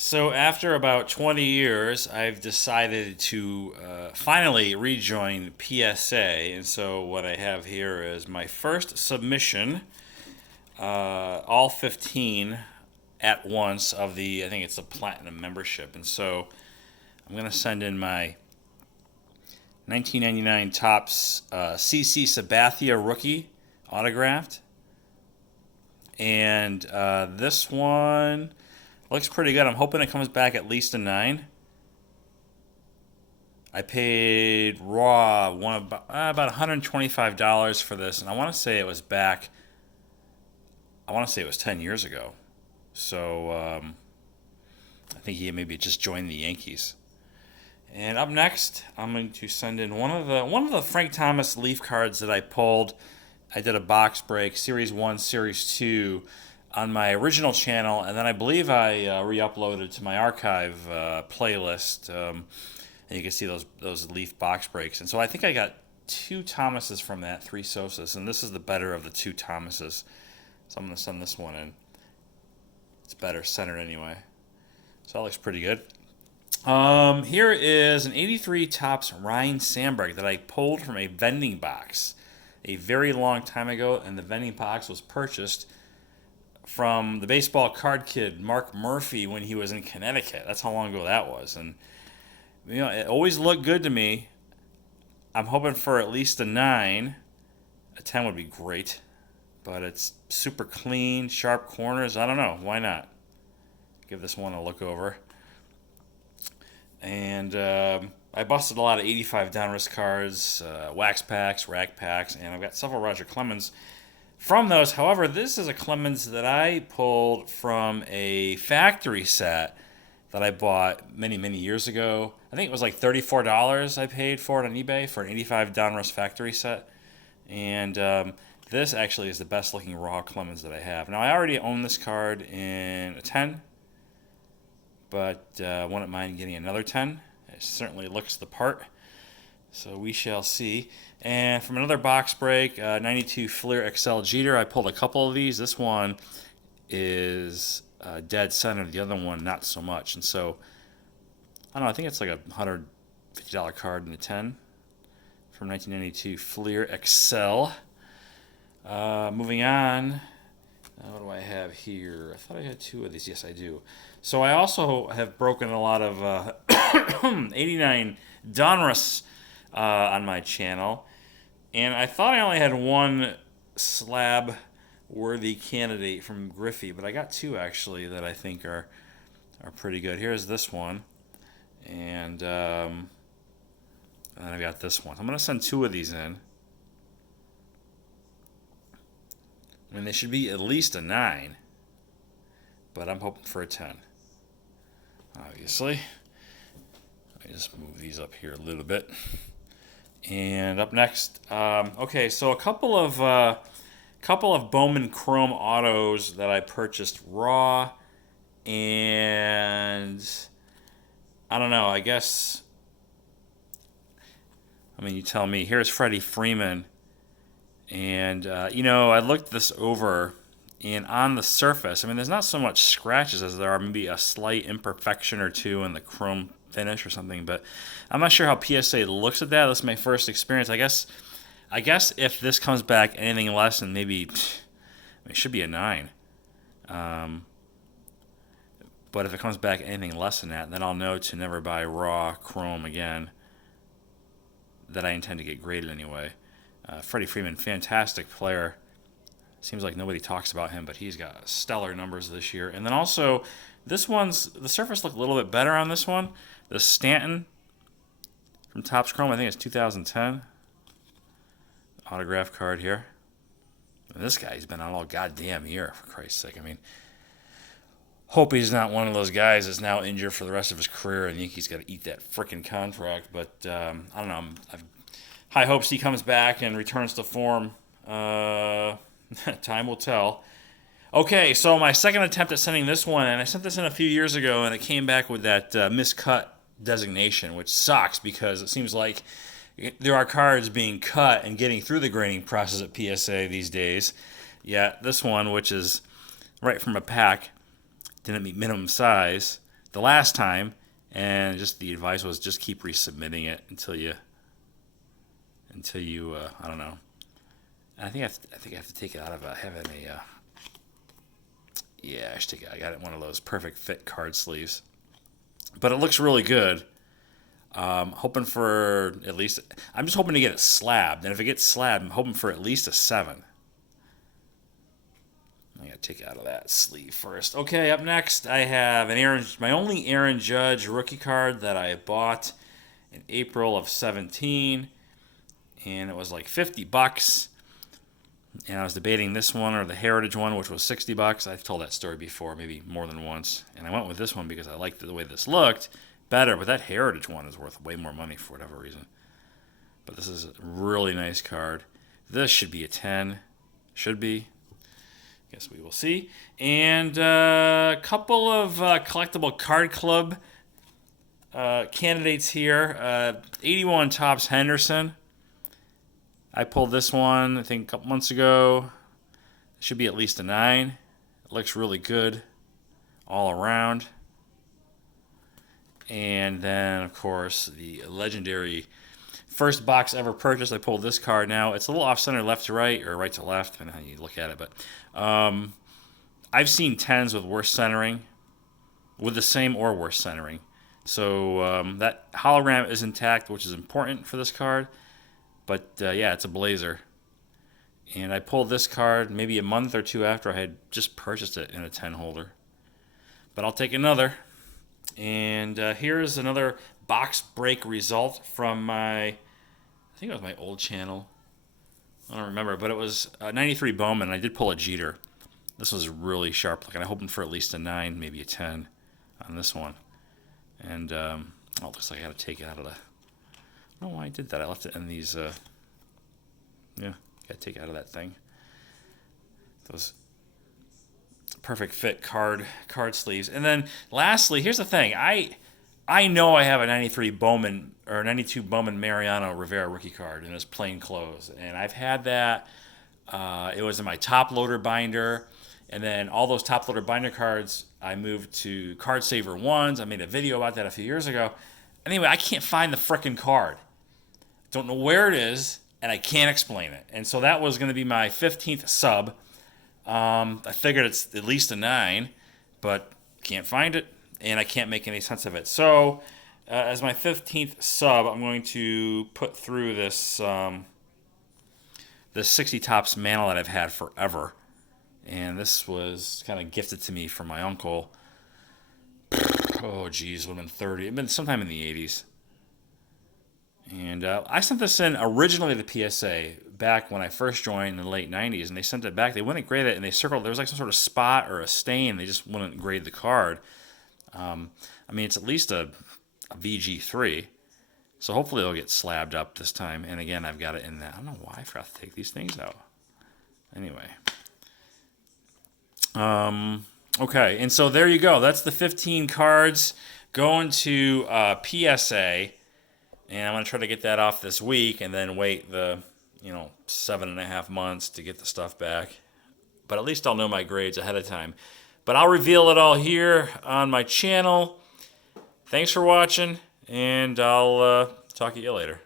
So after about 20 years, I've decided to finally rejoin PSA, and so what I have here is my first submission, all 15 at once of the, I think it's the platinum membership, and so I'm gonna send in my 1999 Topps CC Sabathia rookie autographed, and this one looks pretty good. I'm hoping it comes back at least a 9. I paid raw about $125 for this, and I want to say it was back. I want to say it was 10 years ago. So I think he maybe just joined the Yankees. And up next, I'm going to send in one of the Frank Thomas Leaf cards that I pulled. I did a box break, Series 1, Series 2, on my original channel, and then I believe I re-uploaded to my archive playlist, and you can see those Leaf box breaks. And so I think I got 2 Thomases from that, 3 Sosas, and this is the better of the 2 Thomases. So I'm going to send this one in. It's better centered anyway. So that looks pretty good. Here is an 83 Topps Ryan Sandberg that I pulled from a vending box a very long time ago, and the vending box was purchased from the baseball card kid Mark Murphy when he was in Connecticut. That's how long ago that was, and it always looked good to me. I'm hoping for at least a 9. A 10 would be great, but it's super clean, sharp corners. I don't know. Why not? Give this one a look over. And I busted a lot of 85 Donruss cards, wax packs, rack packs, and I've got several Roger Clemens from those. However, this is a Clemens that I pulled from a factory set that I bought many, many years ago. I think it was like $34 I paid for it on eBay for an 85 Donruss factory set. And this actually is the best looking raw Clemens that I have. Now, I already own this card in a 10, but wouldn't mind getting another 10. It certainly looks the part, so we shall see. And from another box break, 92 Fleer XL Jeter, I pulled a couple of these. This one is dead center, the other one not so much. And so, I don't know, I think it's like a $150 card in the 10 from 1992 Fleer XL. Moving on, what do I have here? I thought I had 2 of these. Yes, I do. So I also have broken a lot of 89 Donruss on my channel, and I thought I only had 1 slab worthy candidate from Griffey, but I got 2 actually that I think are pretty good. Here's this one, and then I've got this one. I'm going to send 2 of these in. I mean, they should be at least a 9, but I'm hoping for a 10. Obviously. Let me just move these up here a little bit. And up next, okay, so a couple of Bowman Chrome autos that I purchased raw, and I don't know. I guess, I mean, you tell me. Here's Freddie Freeman, and I looked this over. And on the surface, I mean, there's not so much scratches as there are maybe a slight imperfection or 2 in the chrome finish or something. But I'm not sure how PSA looks at that. This is my first experience. I guess if this comes back anything less than maybe, it should be a 9. But if it comes back anything less than that, then I'll know to never buy raw chrome again. That I intend to get graded anyway. Freddie Freeman, fantastic player. Seems like nobody talks about him, but he's got stellar numbers this year. And then also, the surface looked a little bit better on this one. The Stanton from Topps Chrome, I think it's 2010. Autograph card here. And this guy's been out all goddamn year, for Christ's sake. I mean, hope he's not one of those guys that's now injured for the rest of his career and Yankees got to eat that frickin' contract. But I don't know. I've high hopes he comes back and returns to form. Time will tell. Okay, so my second attempt at sending this one, and I sent this in a few years ago, and it came back with that miscut designation, which sucks because it seems like there are cards being cut and getting through the grading process at PSA these days. Yeah, this one, which is right from a pack, didn't meet minimum size, the last time, and just the advice was just keep resubmitting it until you I don't know. I think I have to take it out of having a yeah, I should take it. I got it one of those perfect fit card sleeves, but it looks really good. Hoping for at least. I'm just hoping to get it slabbed, and if it gets slabbed, I'm hoping for at least a 7. I gotta take it out of that sleeve first. Okay, up next I have my only Aaron Judge rookie card that I bought in April of 17, and it was like $50. And I was debating this one or the Heritage one, which was $60. I've told that story before, maybe more than once. And I went with this one because I liked the way this looked better. But that Heritage one is worth way more money for whatever reason. But this is a really nice card. This should be a 10. Should be. Guess we will see. And a couple of collectible card club candidates here. 81 Topps Henderson. I pulled this one, I think, a couple months ago. It should be at least a 9. It looks really good all around. And then, of course, the legendary first box ever purchased. I pulled this card now. It's a little off-center left to right, or right to left, depending on how you look at it. But I've seen 10s with worse centering, with the same or worse centering. So that hologram is intact, which is important for this card. But, yeah, it's a blazer. And I pulled this card maybe a month or two after I had just purchased it in a 10 holder. But I'll take another. And here's another box break result from I think it was my old channel. I don't remember, but it was 93 Bowman. I did pull a Jeter. This was really sharp looking. I'm hoping for at least a 9, maybe a 10 on this one. And, it looks like I got to take it out of the... I don't know why I did that. I left it in these, yeah, gotta take it out of that thing. Those perfect fit card sleeves. And then lastly, here's the thing. I know I have a 93 Bowman or 92 Bowman Mariano Rivera rookie card in his plain clothes. And I've had that. It was in my top loader binder. And then all those top loader binder cards, I moved to Card Saver 1s. I made a video about that a few years ago. Anyway, I can't find the frickin' card. Don't know where it is, and I can't explain it. And so that was going to be my 15th sub. I figured it's at least a 9, but can't find it, and I can't make any sense of it. So as my 15th sub, I'm going to put through this this 60 Topps mantle that I've had forever. And this was kind of gifted to me from my uncle. Oh, geez, it would have been 30. It would have been sometime in the 80s. And I sent this in originally to PSA back when I first joined in the late 90s, and they sent it back. They wouldn't grade it, and they circled. There was like some sort of spot or a stain. They just wouldn't grade the card. I mean, it's at least a VG3, so hopefully it'll get slabbed up this time. And again, I've got it in that. I don't know why I forgot to take these things out. Anyway. Okay, and so there you go. That's the 15 cards going to PSA. And I'm going to try to get that off this week and then wait the, 7.5 months to get the stuff back. But at least I'll know my grades ahead of time. But I'll reveal it all here on my channel. Thanks for watching, and I'll talk to you later.